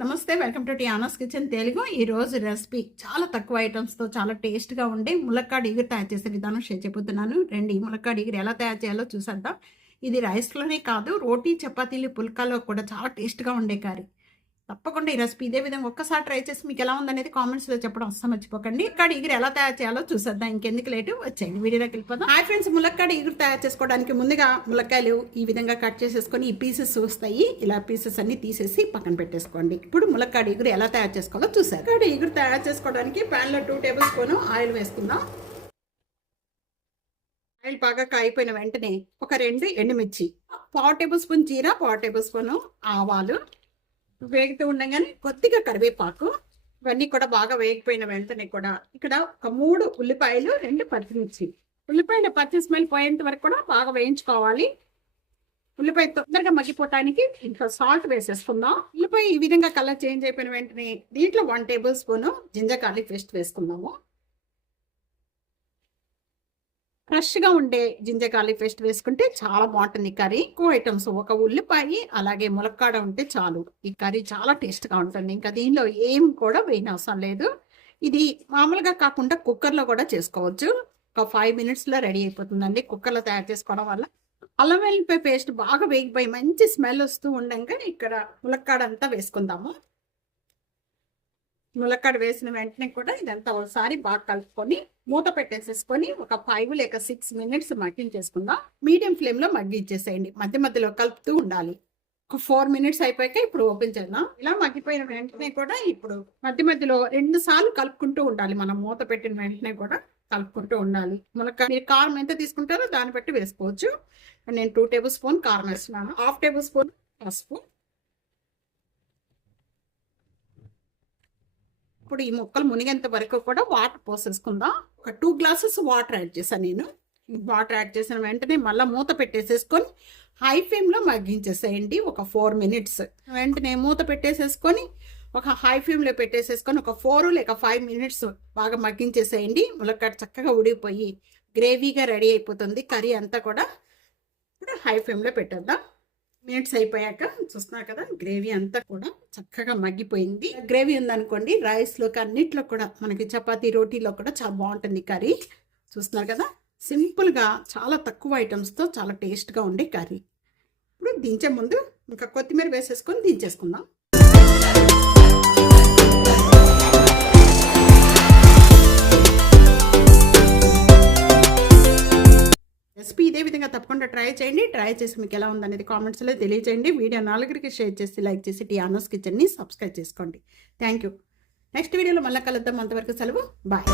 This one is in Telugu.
నమస్తే welcome to Tiana's kitchen Telugu. ఈ రోజు రెసిపీ చాలా తక్కువ ఐటమ్స్తో చాలా టేస్ట్గా ఉండే ములక్కాడ ఇగురు తయారు చేసే విధానం షేర్ చెబుతున్నాను రండి ఈ ములక్కాడ ఇగురు ఎలా తయారు చేయాలో చూసేద్దాం. ఇది రైస్లోనే కాదు రోటీ చపాతీలు పుల్కాలో కూడా చాలా టేస్ట్గా ఉండే కర్రీ తప్పకుండా ఈ రెసిపీ ఇదే విధంగా ఒక్కసారి ట్రై చేసి మీకు ఎలా ఉందనేది కామెంట్స్లో చెప్పడం అస్సలు మర్చిపోకండి. ఇక్కడ ఇగురు ఎలా తయారు చేయాలో చూసేద్దాం. ఇంకెందుకు లేటు వచ్చేయండి. వీడియోలోకి వెళ్ళిపోదాం. హాయ్ ఫ్రెండ్స్ ములక్కాడ ఇగురు తయారు చేసుకోవడానికి ముందుగా ములక్కాయలు ఈ విధంగా కట్ చేసేసుకొని ఈ పీసెస్ వస్తాయి. ఇలా పీసెస్ అన్ని తీసేసి పక్కన పెట్టేసుకోండి. ఇప్పుడు ములక్కాడ ఇగురు ఎలా తయారు చేసుకోవాలో చూసారు ఇక్కడ ఇగురు తయారు చేసుకోవడానికి ప్యాన్లో టూ టేబుల్ స్పూన్ ఆయిల్ వేసుకుందాం. ఆయిల్ బాగా కాయిపోయిన వెంటనే ఒక రెండు ఎండుమిర్చి పావు టేబుల్ స్పూన్ జీరా పావు టేబుల్ స్పూన్ ఆవాలు వేగుతూ ఉండగానే కొద్దిగా కరివేపాకు ఇవన్నీ కూడా బాగా వేగిపోయిన వెంటనే కూడా ఇక్కడ ఒక మూడు ఉల్లిపాయలు రెండు పచ్చిమిర్చి. ఉల్లిపాయలు పచ్చి స్మెల్ పోయేంత వరకు కూడా బాగా వేయించుకోవాలి. ఉల్లిపాయ తొందరగా మగ్గిపోవటానికి ఇంకా సాల్ట్ వేసేసుకుందాం. ఉల్లిపాయ ఈ విధంగా కలర్ చేంజ్ అయిపోయిన వెంటనే దీంట్లో one tablespoon ginger garlic paste వేసుకుందాము. ఫ్రెష్గా ఉండే జింజర్ గార్లిక్ పేస్ట్ వేసుకుంటే చాలా బాగుంటుంది. కర్రీ ఎక్కువ ఐటమ్స్ ఒక ఉల్లిపాయ అలాగే ములక్కాడ ఉంటే చాలు. ఈ కర్రీ చాలా టేస్ట్గా ఉంటుంది. ఇంకా దీనిలో ఏం కూడా వేయని అవసరం లేదు. ఇది మామూలుగా కాకుండా కుక్కర్లో కూడా చేసుకోవచ్చు. ఒక ఫైవ్ మినిట్స్లో రెడీ అయిపోతుందండి. కుక్కర్లో తయారు చేసుకోవడం వల్ల అల్లం వెల్లిపాయ పేస్ట్ బాగా వేగిపోయి మంచి స్మెల్ వస్తూ ఉండగా ఇక్కడ ములక్కాడ అంతా వేసుకుందాము. ములక్కాడ వేసిన వెంటనే కూడా ఇదంతా ఒకసారి బాగా కలుపుకొని మూత పెట్టేసేసుకొని ఒక ఫైవ్ లేక సిక్స్ మినిట్స్ మగ్గించేసుకుందాం మీడియం ఫ్లేమ్లో మగ్గించేసేయండి మధ్య మధ్యలో కలుపుతూ ఉండాలి. ఒక ఫోర్ మినిట్స్ అయిపోయాక ఇప్పుడు ఓపెన్ చేద్దాం. ఇలా మగ్గిపోయిన వెంటనే కూడా ఇప్పుడు మధ్య మధ్యలో రెండు సార్లు కలుపుకుంటూ ఉండాలి. మనం మూత పెట్టిన వెంటనే కూడా కలుపుకుంటూ ఉండాలి. ములక్కాడ మీరు కారం ఎంత తీసుకుంటారో దాన్ని బట్టి వేసుకోవచ్చు. నేను టూ టేబుల్ స్పూన్ కారం వేస్తున్నాను. హాఫ్ టేబుల్ స్పూన్ పసుపు. ఇప్పుడు ఈ ముక్కలు మునిగేంత వరకు కూడా వాటర్ పోసేసుకుందాం. ఒక టూ గ్లాసెస్ వాటర్ యాడ్ చేశాను నేను. వాటర్ యాడ్ చేసిన వెంటనే మళ్ళీ మూత పెట్టేసేసుకొని హై ఫ్లేమ్లో మగ్గించేసేయండి ఒక ఫోర్ మినిట్స్ వెంటనే మూత పెట్టేసేసుకొని ఒక హై ఫ్లేమ్లో పెట్టేసేసుకొని ఒక ఫోర్ లేక ఫైవ్ మినిట్స్ బాగా మగ్గించేసేయండి. ములక్కాడ చక్కగా ఉడిగిపోయి గ్రేవీగా రెడీ అయిపోతుంది. కర్రీ అంతా కూడా ఇప్పుడు హై ఫ్లేమ్లో పెట్టేద్దాం. మినిట్స్ అయిపోయాక చూస్తున్నా కదా గ్రేవీ అంతా కూడా చక్కగా మగ్గిపోయింది. గ్రేవీ ఉందనుకోండి రైస్లోకి అన్నిట్లో కూడా మనకి చపాతీ రోటీలో కూడా చాలా బాగుంటుంది కర్రీ. చూస్తున్నారు కదా సింపుల్గా చాలా తక్కువ ఐటమ్స్తో చాలా టేస్ట్గా ఉండే కర్రీ. ఇప్పుడు దించే ముందు ఇంకా కొత్తిమీర వేసేసుకొని దించేసుకుందాం. రెసిపీ ఇదే విధంగా తప్పకుండా ట్రై చేయండి. ట్రై చేసి మీకు ఎలా ఉందనేది కామెంట్స్లో తెలియజేయండి. వీడియో నాలుగురికి షేర్ చేసి లైక్ చేసి టియానోస్ కిచెన్ని సబ్స్క్రైబ్ చేసుకోండి. థ్యాంక్ యూ నెక్స్ట్ వీడియోలో మళ్ళీ కలుద్దాం. అంతవరకు సెలవు. బాయ్